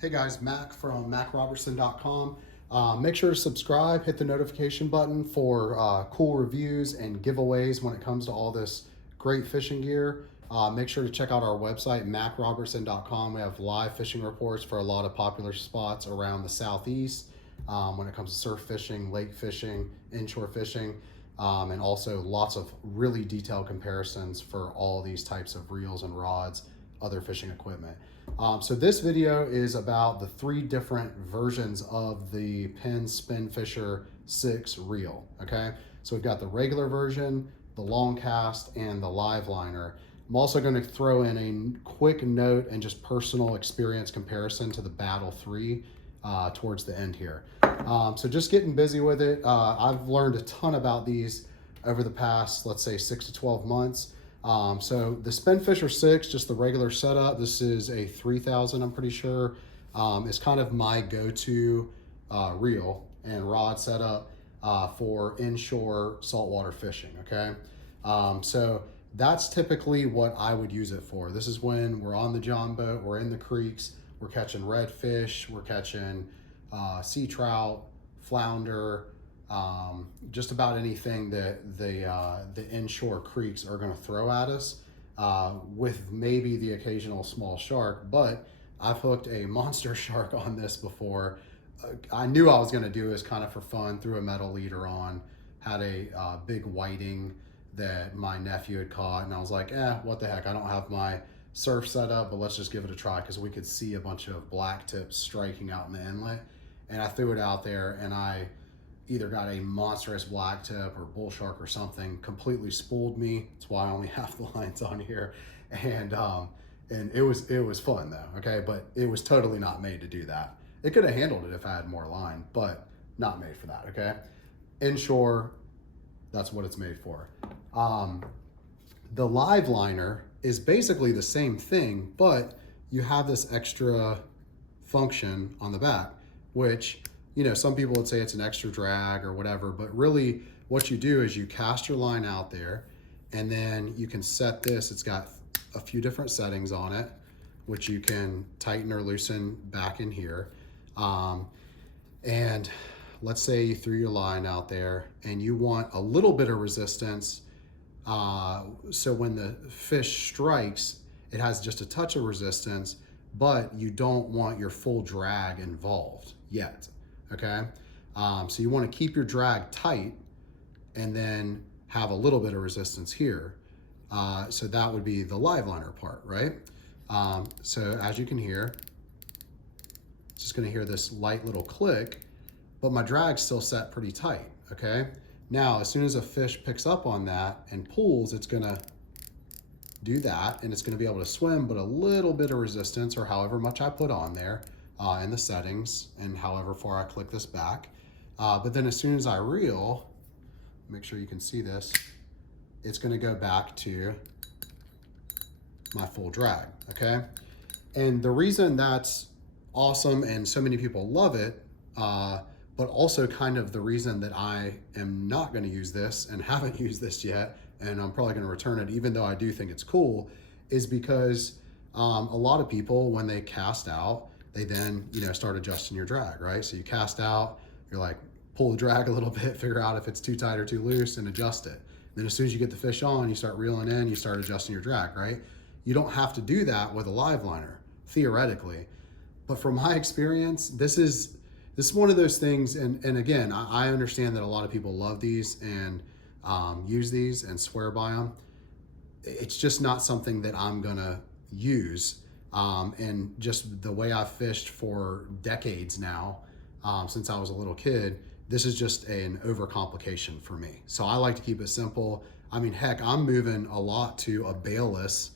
Hey guys, Mac from MacRobertson.com. Make sure to subscribe, hit the notification button for cool reviews and giveaways when it comes to all this great fishing gear. Make sure to check out our website, MacRobertson.com. We have live fishing reports for a lot of popular spots around the Southeast when it comes to surf fishing, lake fishing, inshore fishing, and also lots of really detailed comparisons for all these types of reels and rods, other fishing equipment. So this video is about the 3 different versions of the Penn Spinfisher VI reel, okay? So we've got the regular version, the long cast, and the live liner. I'm also going to throw in a quick note and just personal experience comparison to the Battle 3 towards the end here. So just getting busy with it. I've learned a ton about these over the past, let's say, 6 to 12 months. So the Spinfisher 6, just the regular setup, this is a 3000, I'm pretty sure, is kind of my go-to reel and rod setup for inshore saltwater fishing, okay? So that's typically what I would use it for. This is when we're on the John boat, we're in the creeks, we're catching redfish, we're catching sea trout, flounder, just about anything that the inshore creeks are going to throw at us, with maybe the occasional small shark. But I've hooked a monster shark on this before. I knew I was going to do this kind of for fun, threw a metal leader on, had a big whiting that my nephew had caught, and I was like, what the heck, I don't have my surf set up, but let's just give it a try, because we could see a bunch of black tips striking out in the inlet, and I threw it out there, and I either got a monstrous black tip or bull shark or something, completely spooled me. That's why I only have the lines on here. And it was fun though, okay? But it was totally not made to do that. It could have handled it if I had more line, but not made for that, okay? Inshore, that's what it's made for. The live liner is basically the same thing, but you have this extra function on the back, which, you know, some people would say it's an extra drag or whatever, but really what you do is you cast your line out there, and then you can set this. It's got a few different settings on it, which you can tighten or loosen back in here. And let's say you threw your line out there and you want a little bit of resistance. So when the fish strikes, it has just a touch of resistance, but you don't want your full drag involved yet. Okay, so you want to keep your drag tight and then have a little bit of resistance here. So that would be the live liner part, right? So as you can hear, just going to hear this light little click, but my drag's still set pretty tight, okay? Now, as soon as a fish picks up on that and pulls, it's going to do that, and it's going to be able to swim, but a little bit of resistance, or however much I put on there, in the settings, and however far I click this back. But then as soon as I reel, make sure you can see this, it's going to go back to my full drag, okay? And the reason that's awesome and so many people love it, but also kind of the reason that I am not going to use this and haven't used this yet, and I'm probably going to return it even though I do think it's cool, is because a lot of people, when they cast out, they then, you know, start adjusting your drag, right? So you cast out, you're like, pull the drag a little bit, figure out if it's too tight or too loose, and adjust it. Then as soon as you get the fish on, you start reeling in, you start adjusting your drag, right? You don't have to do that with a live liner, theoretically. But from my experience, this is one of those things, and again, I understand that a lot of people love these and use these and swear by them. It's just not something that I'm gonna use. And just the way I've fished for decades now, since I was a little kid, this is just an overcomplication for me. So I like to keep it simple. I mean, heck, I'm moving a lot to a bailless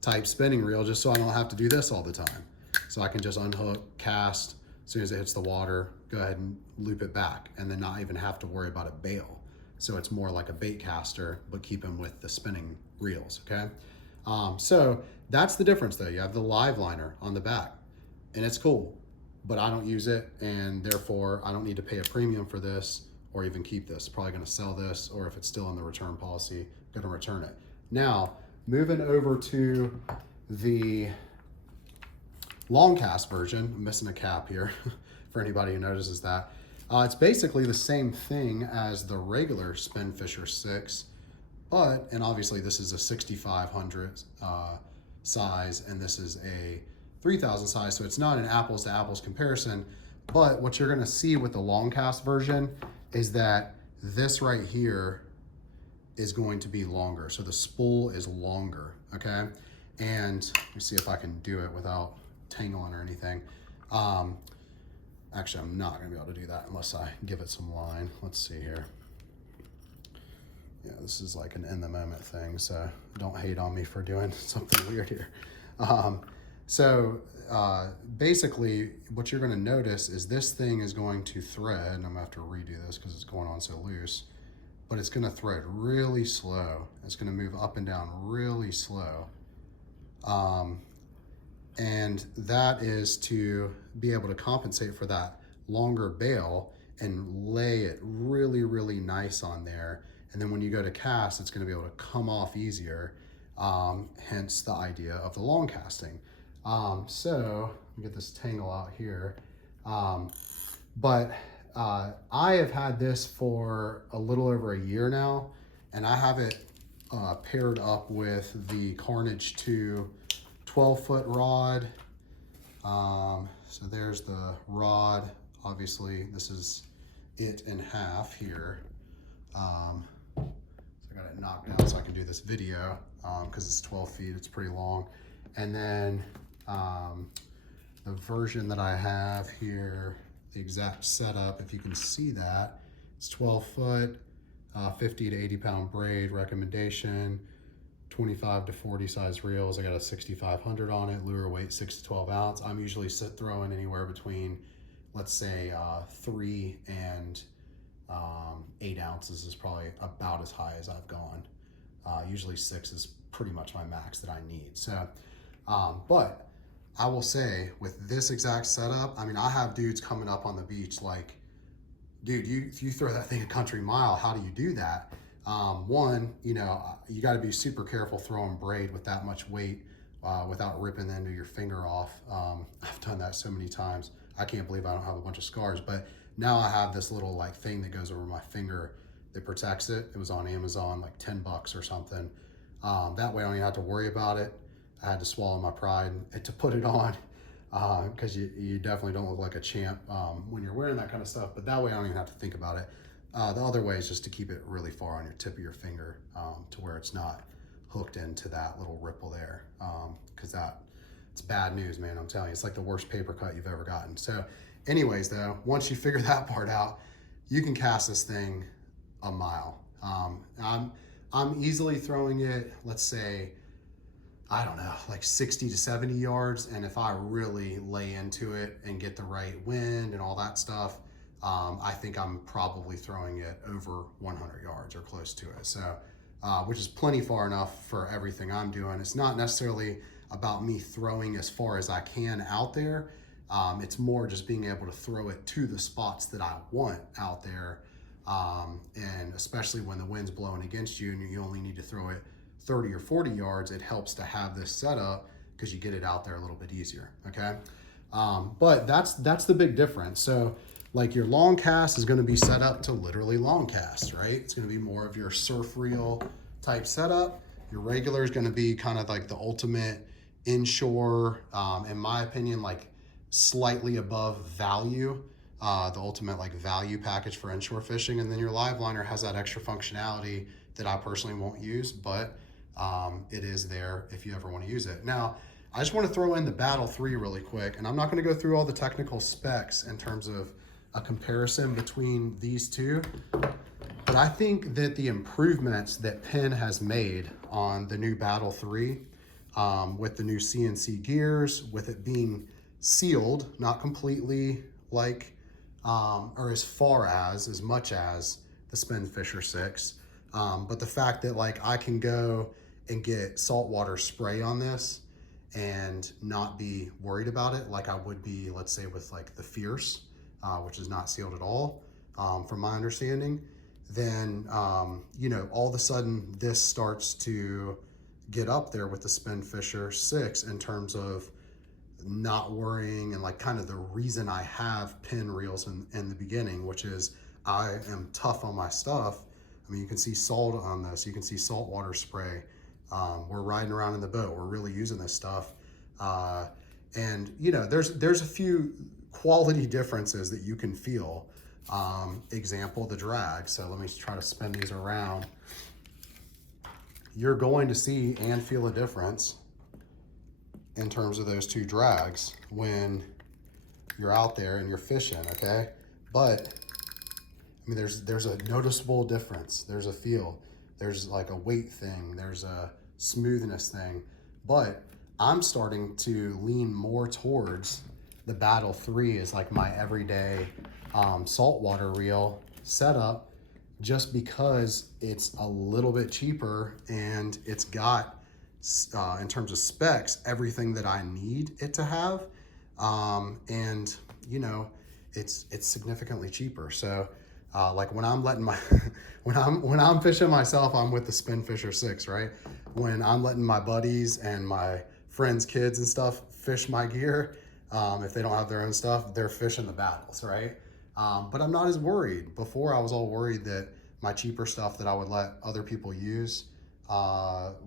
type spinning reel just so I don't have to do this all the time. So I can just unhook, cast, as soon as it hits the water, go ahead and loop it back, and then not even have to worry about a bail. So it's more like a bait caster, but keeping with the spinning reels, okay? So that's the difference though. You have the live liner on the back, and it's cool, but I don't use it, and therefore I don't need to pay a premium for this or even keep this. Probably gonna sell this, or if it's still in the return policy, gonna return it. Now, moving over to the long cast version, I'm missing a cap here for anybody who notices that. It's basically the same thing as the regular Spinfisher VI, but, and obviously this is a 6500 size, and this is a 3000 size, so it's not an apples to apples comparison. But what you're gonna see with the long cast version is that this right here is going to be longer. So the spool is longer, okay? And let me see if I can do it without tangling or anything. Actually, I'm not gonna be able to do that unless I give it some line. Let's see here. Yeah, this is like an in the moment thing, so don't hate on me for doing something weird here. Basically what you're gonna notice is this thing is going to thread, and I'm gonna have to redo this because it's going on so loose, but it's gonna thread really slow. It's gonna move up and down really slow. And that is to be able to compensate for that longer bail and lay it really, really nice on there. And then when you go to cast, it's gonna be able to come off easier, hence the idea of the long casting. So let me get this tangle out here. I have had this for a little over a year now, and I have it paired up with the Carnage 2 12-foot rod. So there's the rod. Obviously, this is it in half here. So I got it knocked down so I can do this video because it's 12 feet. It's pretty long. And then the version that I have here, the exact setup, if you can see that, it's 12 foot, 50 to 80 pound braid recommendation, 25 to 40 size reels. I got a 6500 on it, lure weight 6 to 12 ounce. I'm usually throwing anywhere between, let's say 3 and 8 ounces is probably about as high as I've gone. Usually 6 is pretty much my max that I need. So, but I will say with this exact setup, I mean, I have dudes coming up on the beach like, dude, if you throw that thing a country mile, how do you do that? One, you got to be super careful throwing braid with that much weight without ripping the end of your finger off. I've done that so many times. I can't believe I don't have a bunch of scars, but now I have this little like thing that goes over my finger that protects it. It was on Amazon, like 10 bucks or something. That way I don't even have to worry about it. I had to swallow my pride to put it on because you definitely don't look like a champ when you're wearing that kind of stuff, but that way I don't even have to think about it. The other way is just to keep it really far on your tip of your finger to where it's not hooked into that little ripple there, because it's bad news, man. I'm telling you, it's like the worst paper cut you've ever gotten. So anyways, though, once you figure that part out, you can cast this thing a mile. I'm easily throwing it, let's say, I don't know, like 60 to 70 yards. And if I really lay into it and get the right wind and all that stuff, I think I'm probably throwing it over 100 yards or close to it. So, which is plenty far enough for everything I'm doing. It's not necessarily about me throwing as far as I can out there. It's more just being able to throw it to the spots that I want out there. And especially when the wind's blowing against you and you only need to throw it 30 or 40 yards, it helps to have this setup because you get it out there a little bit easier, okay? But that's the big difference. So like your long cast is gonna be set up to literally long cast, right? It's gonna be more of your surf reel type setup. Your regular is gonna be kind of like the ultimate inshore, in my opinion, like slightly above value, the ultimate like value package for inshore fishing. And then your live liner has that extra functionality that I personally won't use, but it is there if you ever want to use it. Now, I just want to throw in the Battle 3 really quick, and I'm not going to go through all the technical specs in terms of a comparison between these two, but I think that the improvements that Penn has made on the new Battle 3, with the new CNC gears, with it being sealed, not completely like, or as much as the Spinfisher VI, but the fact that like I can go and get saltwater spray on this and not be worried about it like I would be, let's say, with like the Fierce, which is not sealed at all, from my understanding, then, all of a sudden this starts to get up there with the Spinfisher VI in terms of not worrying and like kind of the reason I have Penn reels in the beginning, which is I am tough on my stuff. I mean, you can see salt on this, you can see saltwater spray. We're riding around in the boat, we're really using this stuff. And you know, there's a few quality differences that you can feel. Example, the drag. So let me try to spin these around. You're going to see and feel a difference in terms of those two drags when you're out there and you're fishing, okay? But I mean, there's a noticeable difference. There's a feel. There's like a weight thing. There's a smoothness thing. But I'm starting to lean more towards the Battle 3 as like my everyday saltwater reel setup, just because it's a little bit cheaper and it's got, in terms of specs, everything that I need it to have. And you know, it's significantly cheaper. So like when I'm letting my, when I'm fishing myself, I'm with the Spinfisher VI, right? When I'm letting my buddies and my friends' kids and stuff fish my gear, if they don't have their own stuff, they're fishing the Battles, right? But I'm not as worried. Before I was all worried that my cheaper stuff that I would let other people use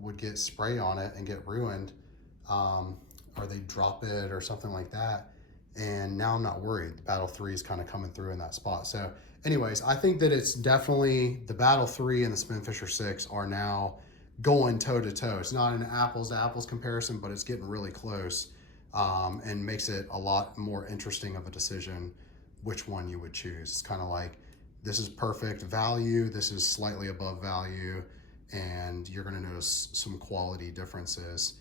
would get spray on it and get ruined, or they'd drop it or something like that. And now I'm not worried. The Battle 3 is kind of coming through in that spot. So anyways, I think that it's definitely the Battle 3 and the Spinfisher VI are now going toe to toe. It's not an apples to apples comparison, but it's getting really close, and makes it a lot more interesting of a decision which one you would choose. It's kind of like, this is perfect value, this is slightly above value, and you're gonna notice some quality differences,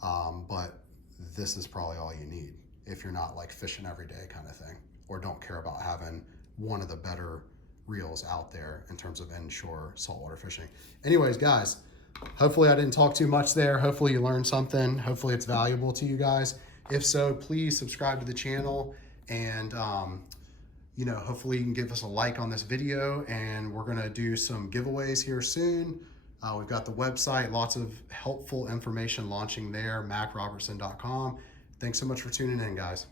but this is probably all you need if you're not like fishing every day kind of thing, or don't care about having one of the better reels out there in terms of inshore saltwater fishing. Anyways, guys, hopefully I didn't talk too much there. Hopefully you learned something. Hopefully it's valuable to you guys. If so, please subscribe to the channel, and you know, hopefully you can give us a like on this video, and we're gonna do some giveaways here soon. We've got the website, lots of helpful information launching there, macrobertson.com. Thanks so much for tuning in, guys.